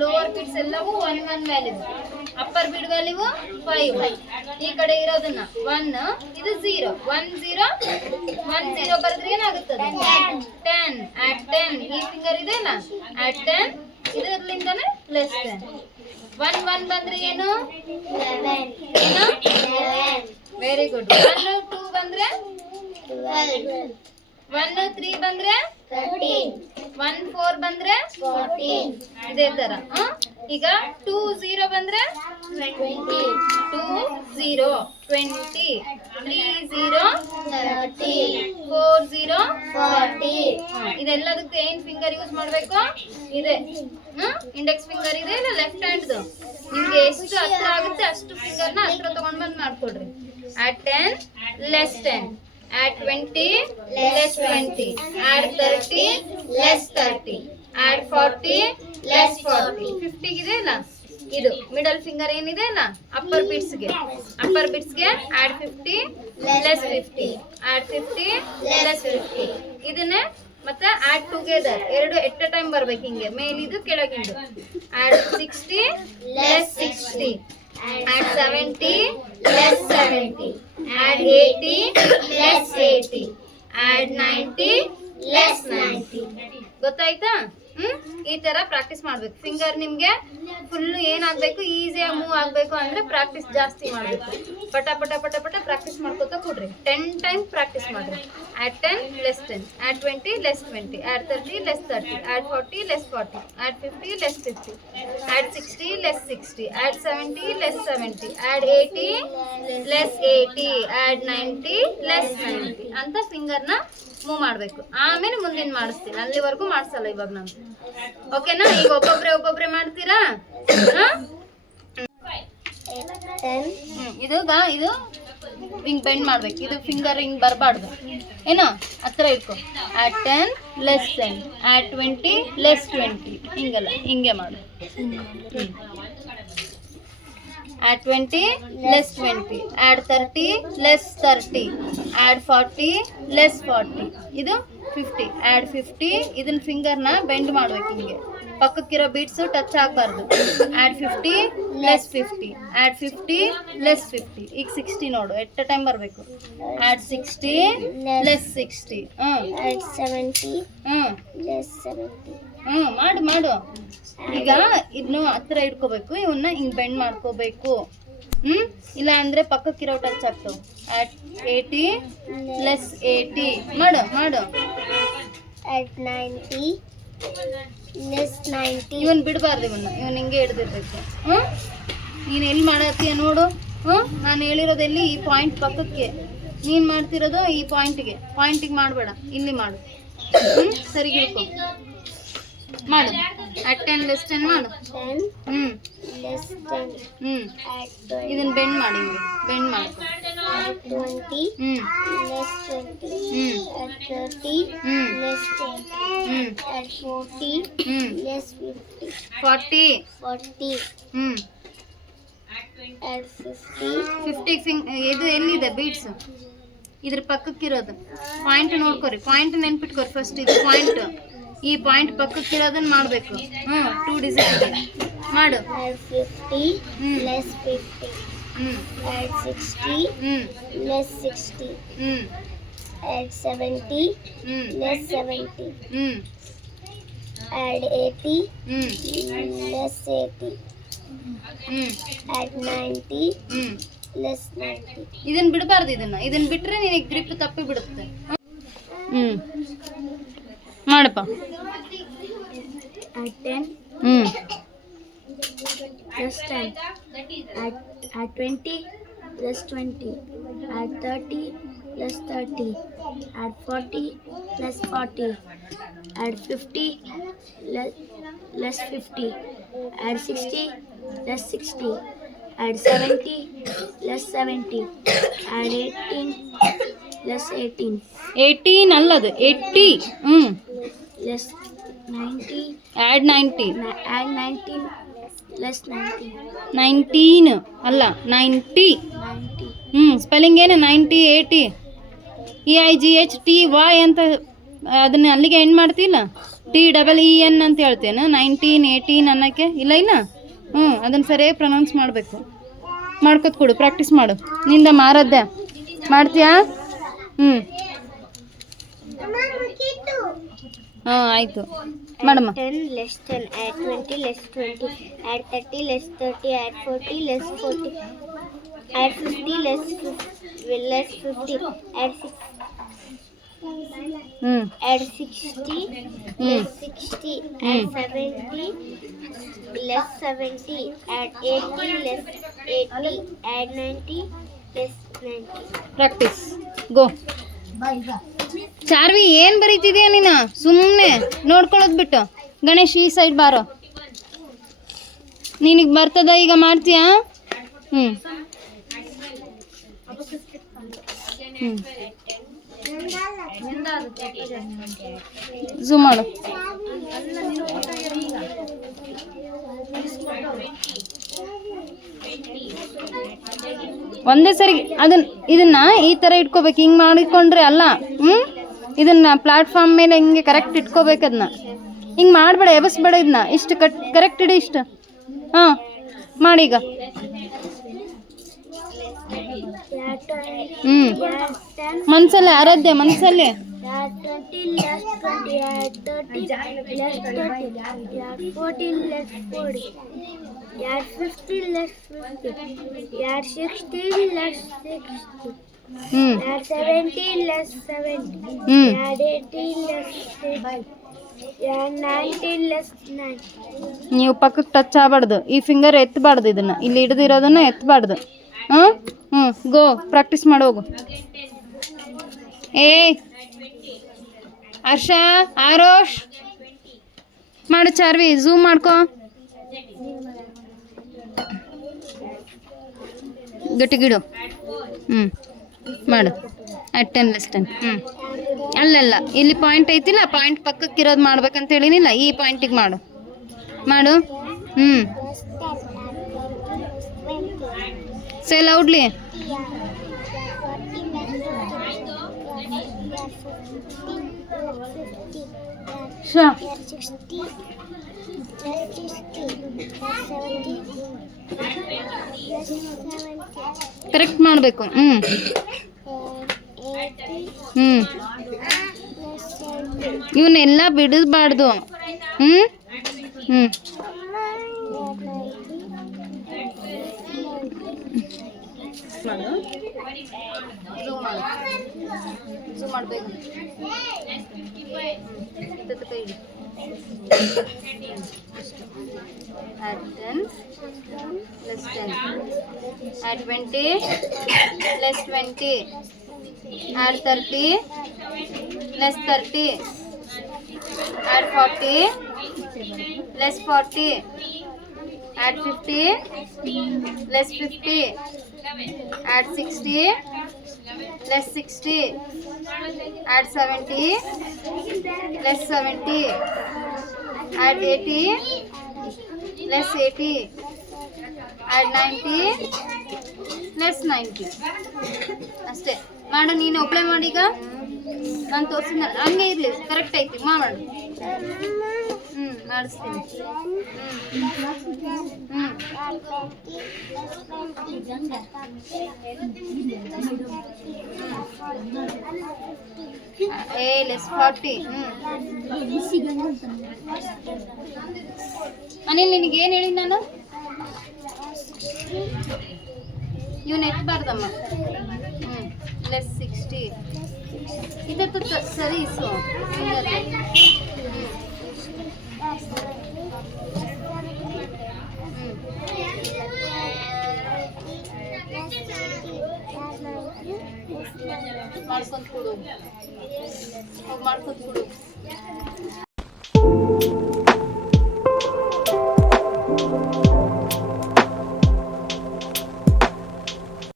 Lower ಬಿಡ್ಸ್ ಎಲ್ಲವೂ 1 1 value, upper ಬಿಡ್ value 5. ಈ ಕಡೆ ಇರೋದನ್ನ 1, ಇದು 0. 1 0 1 0 ಬರೆದ್ರೆ ಏನಾಗುತ್ತದೆ? 10. ಆಟ್ 10 ಈ ಫಿಂಗರ್ ಇದೆ ಅಲ್ಲ, ಆಟ್ 10 ಇದರಲ್ಲಿಂದಾನೆ ಲೆಸ್ 10. 1 1 ಬಂದ್ರೆ ಏನು? 11. Very good. 1 2 ಬಂದ್ರೆ 12. 1 3 ಬಂದ್ರೆ 13. 1 4 ಬಂದ್ರೆ 14. ಇದೇ ತರ. ಈಗ 2 0 ಬಂದ್ರೆ 20. 2 0 20. 3 0 30. 4 0 40. ಇದೆಲ್ಲದಕ್ಕೂ ಏನ್ ಫಿಂಗರ್ ಯೂಸ್ ಮಾಡ್ಬೇಕು? ಇದೆ ಇಂಡೆಕ್ಸ್ ಫಿಂಗರ್ ಇದೆ ಇಲ್ಲ ಲೆಫ್ಟ್ ಹ್ಯಾಂಡ್ದು. ನಿಮ್ಗೆ ಎಷ್ಟು ಹತ್ರ ಆಗುತ್ತೆ ಅಷ್ಟು ಫಿಂಗರ್ನ ಹತ್ರ ತಗೊಂಡ್ ಬಂದ್ ಮಾಡ್ಕೊಡ್ರಿ. at 10 less 10, at 20 less 20, at 30 less 30, at 40 less 40. 50 ಇದೆ ಅಲ್ಲ, ಇದು ಮಿಡಲ್ ಫಿಂಗರ್ ಏನಿದೆ ಅಲ್ಲ upper ಬಿಟ್ಸ್ಗೆ add 50 less 50, add 50 less 50. ಇದನ್ನೇ ಮತ್ತೆ add together ಎರಡು ಎಟ್ ಎ ಟೈಮ್ ಬರ್ಬೇಕು, ಹಿಂಗೆ ಮೇಲಿದು ಕೆಳಗಿಂದು. add 60 less 60, add 70 less 70, add 80 less 80, add 90 less 90. ಗೊತ್ತಾಯ್ತಾ? ಈ ತರ ಪ್ರಾಕ್ಟೀಸ್ ಮಾಡ್ಬೇಕು. ಫಿಂಗರ್ ನಿಮ್ಗೆ ಫುಲ್ ಏನಾಗಬೇಕು, ಈಸಿಯಾಗಿ ಮೂವ್ ಆಗಬೇಕು ಅಂದ್ರೆ ಪ್ರಾಕ್ಟೀಸ್ ಜಾಸ್ತಿ ಮಾಡಬೇಕು. ಪಟ ಪಟ ಪಟ ಪಟ ಪ್ರಾಕ್ಟೀಸ್ ಮಾಡ್ಕೋತಾ ಕೊಡ್ರಿ. 10 ಟೈಮ್ ಪ್ರಾಕ್ಟೀಸ್ ಮಾಡ್ರಿ. at 10 less 10, at 20 less 20, at 30 less 30, at 40 less 40, at 50 less 50, at 60 less 60, at 70 less 70, at 80 less 80, at 90 less 90 ಅಂತ ಫಿಂಗರ್ನ ಮೂವ್ ಮಾಡಬೇಕು. ಆಮೇಲೆ ಮುಂದಿನ ಮಾಡಿಸ್ತೀನಿ, ಅಲ್ಲಿವರೆಗೂ ಮಾಡಿಸಲ್ಲ ಇವಾಗ ನಾನು. ಓಕೆನಾ? ಈಗ ಒಬ್ಬೊಬ್ರೆ ಮಾಡ್ತೀರಾ? ಇದು ಹಿಂಗ್ ಬೆಂಡ್ ಮಾಡ್ಬೇಕು. ಇದು ಫಿಂಗರ್ ಹಿಂಗ್ ಬರಬಾರ್ದು, ಏನೋ ಹತ್ರ ಇಟ್ಕೊ. at 10 less 10, at 20 less 20, ಹಿಂಗೆಲ್ಲ ಹಿಂಗೆ ಮಾಡು. at 20 less 20, at 30 less 30, at 40 less 40. ಇದು 50. add 50 ಇದನ್ನ ಫಿಂಗರ್ನ ಬೆಂಡ್ ಮಾಡ್ಬೇಕು, ಹಿಂಗೆ ಪಕ್ಕಕ್ಕಿರೋ ಬೀಟ್ಸ್ ಟಚ್ ಆಗಬಾರ್ದು. add 50 less 50, add 50 less 50. ಈಗ 60 ನೋಡು, ಎಟ್ ಟೈಮ್ ಬರಬೇಕು. add 60 less 60, at 70 less 70. ಮಾಡು. ಈಗ ಇದನ್ನು ಹತ್ರ ಇಟ್ಕೋಬೇಕು, ಇವನ್ನ ಹಿಂಗ್ ಬೆಂಡ್ ಮಾಡ್ಕೋಬೇಕು. ಇಲ್ಲ ಅಂದ್ರೆ ಪಕ್ಕಕ್ಕಿರೋ ಟಚ್ ಆಗ್ತಾವ. at 80 less 80, ಮಾಡು. at 90 less 90. ಇವನ್ ಬಿಡಬಾರ್ದು, ಇವನ್ ಹಿಂಗೆ ಹಿಡ್ದಿರ್ಬೇಕು. ನೀನು ಎಲ್ಲಿ ಮಾಡತ್ತೀಯ ನೋಡು. ನಾನು ಹೇಳಿರೋದೆಲ್ಲಿ ಈ ಪಾಯಿಂಟ್ ಪಕ್ಕಕ್ಕೆ, ನೀನು ಮಾಡ್ತಿರೋದು ಈ ಪಾಯಿಂಟಿಗೆ ಮಾಡಬೇಡ, ಇಲ್ಲಿ ಮಾಡು. ಸರಿ ಹಿಡ್ಕೊ, ಮಾಡು. at 10 less 10 ಮಾಡು. 10 less 10, ಇದನ್ನ ಬೆಂಡ್ ಮಾಡಿ, ಬೆಂಡ್ ಮಾಡ್ಕೊ. at 20 less 20, at 30 less 20, at 40 less 50, 40 at 50 ಇದು ಎಲ್ಲಿದೆ ಬೀಟ್ಸ್? ಇದ್ರ ಪಕ್ಕಕ್ಕಿರೋದು ಪಾಯಿಂಟ್ ನೋಡ್ಕೊರಿ, ಪಾಯಿಂಟ್ ನೆನ್ಪಿಟ್ಕೊರಿ. ಫಸ್ಟ್ ಇದು ಪಾಯಿಂಟ್, ಈ ಪಾಯಿಂಟ್ ಪಕ್ಕಕ್ಕಿರೋದನ್ನ ಮಾಡಬೇಕು. 2 ಡಿಜಿಟ್ ಮಾಡು. at 50 less 50, at 60 less 60, at 70 less 70, at 80 less 80, at 90 less 90. ಇದನ್ನ ಬಿಡಬಾರ್ದು, ಇದನ್ನ ಬಿಟ್ರೆ ನಿನಗೆ ಗ್ರಿಪ್ ತಪ್ಪಿ ಬಿಡುತ್ತೆ. ಮಾಡಪ್ಪ. at 10 less 10, at 20 less 20, at 30 less 30, at 40 less 40, at 50 less 50, at 60 less 60, at 70 less 70, at 18 less 18. 18 ಅಲ್ಲದು 80. less 90, add 90, add 19 less 90, 19 ಅಲ್ಲ 90. 90. Spelling ಏನು? 90 80 EIGHTY ಅಂತ ಅದನ್ನ ಅಲ್ಲಿಗೆ ಎಂಡ್ ಮಾಡ್ತಿಲ್ಲ, TEEN ಅಂತ ಹೇಳ್ತೇನೆ, 19 18 ಅನ್ನೋಕ್ಕೆ ಇಲ್ಲ ಇಲ್ಲ. ಅದನ್ನು ಸರಿಯಾಗಿ ಪ್ರೊನೌನ್ಸ್ ಮಾಡಬೇಕು. ಮಾಡ್ಕೊತ್ ಕೊಡು, ಪ್ರಾಕ್ಟೀಸ್ ಮಾಡು. ನಿಂದ ಮಾರದ್ದೆ ಮಾಡ್ತೀಯಾ? ಆಯಿತು ಮಾಡಮ್ಮ. 10 less 10, add 20 less 20, add 30 less 30, add 40 less 40, add 50 less 50, add 60 less 60, add 70 less 70, add 80 less 80, add 90 less 90. Practice ಗೋ. ಚಾರ್ವಿ ಏನು ಬರೀತಿದೀಯ ನೀನು? ಸುಮ್ಮನೆ ನೋಡ್ಕೊಳ್ಳೋದು ಬಿಟ್ಟು. ಗಣೇಶ್ ಈ ಸೈಡ್ ಬಾರೋ. ನಿನಗೆ ಬರ್ತದ ಈಗ ಮಾಡ್ತೀಯಾ? ಝೂಮ್ ಮಾಡು. ಒಂದೇ ಸರಿ ಇದನ್ನ ಈ ಥರ ಇಟ್ಕೋಬೇಕು. ಹಿಂಗೆ ಮಾಡಿಕೊಂಡ್ರೆ ಅಲ್ಲ. ಇದನ್ನ ಪ್ಲಾಟ್ಫಾರ್ಮ್ ಮೇಲೆ ಹಿಂಗೆ ಕರೆಕ್ಟ್ ಇಟ್ಕೋಬೇಕು. ಅದನ್ನ ಹಿಂಗೆ ಮಾಡಬೇಡ, ಎಬಸ್ಬೇಡ. ಇದನ್ನ ಇಷ್ಟು ಕರೆಕ್ಟ್ ಇಡಿ. ಇಷ್ಟು ಮಾಡೀಗ. ಮನ್ಸಲ್ಲೇ ಆರಾಧ್ಯ, ಮನ್ಸಲ್ಲೇ. Add 20 less 20, add 30 less 30, add 40 less 40, add 50 less 50, add 60 less 60, add 70 less 70, add 80 less 80, add 90 less 90. ನೀವು ಪಕ್ಕಕ್ಕೆ ಟಚ್ ಆಗಬಾರ್ದು. ಈ ಫಿಂಗರ್ ಎತ್ತಬಾರ್ದು. ಇದನ್ನ ಇಲ್ಲಿ ಹಿಡಿದಿರೋದನ್ನ ಎತ್ತಬಾರ್ದು. ಗೋ ಪ್ರಾಕ್ಟೀಸ್ ಮಾಡೋಗು. ಹರ್ಷ, ಆರೋಷ್ ಮಾಡು. ಚಾರ್ವಿ ಝೂಮ್ ಮಾಡ್ಕೊ. ಗಟ್ಟಿಗಿಡು. ಮಾಡು. At 10 less 10. ಅಲ್ಲಲ್ಲ, ಇಲ್ಲಿ ಪಾಯಿಂಟ್ ಐತಿಲ್ಲ, ಪಾಯಿಂಟ್ ಪಕ್ಕಕ್ಕೆ ಇರೋದು ಮಾಡ್ಬೇಕಂತ ಹೇಳಿನಿಲ್ಲ. ಈ ಪಾಯಿಂಟಿಗೆ ಮಾಡು. ಮಾಡು. ಸೇ ಲೌಡ್ಲಿ. ಕರೆಕ್ಟ್ ಮಾಡಬೇಕು. ಇವನ್ನೆಲ್ಲ ಬಿಡಬಾರ್ದು. ಮಾಡಬೇಕು. Add 10 less 10, add 20 less 20, add 30 less 30, add 40 less 40, add 50 less 50, add 60 less 60, add 70 less 70, add 80 less 80, add 90 less 90. ಅಷ್ಟೇ ಮಾಡು. ನೀನು ಒಪ್ಲೈ ಮಾಡೀಗ. ನಾನು ತೋರಿಸಿದ ಹಂಗೆ ಇರಲಿ, ಕರೆಕ್ಟ್ ಐತಿ. ಮಾಡು. ಮಾಡಿಸ್ತೀನಿ. ಲೆಸ್ 40. ಅನಿಲ್, ನಿನಗೆ ಏನು ಹೇಳಿ ನಾನು? ಇವನು ಎತ್ತಬಾರ್ದಮ್ಮ. ಲೆಸ್ 60. ಇದತ್ತು ಸರಿ ಇಸು. ಮಾಡ್ಕೊಂತ ಕೊಡು. ಹೋಗಿ ಮಾಡ್ಕೊಂತ ಕೊಡು.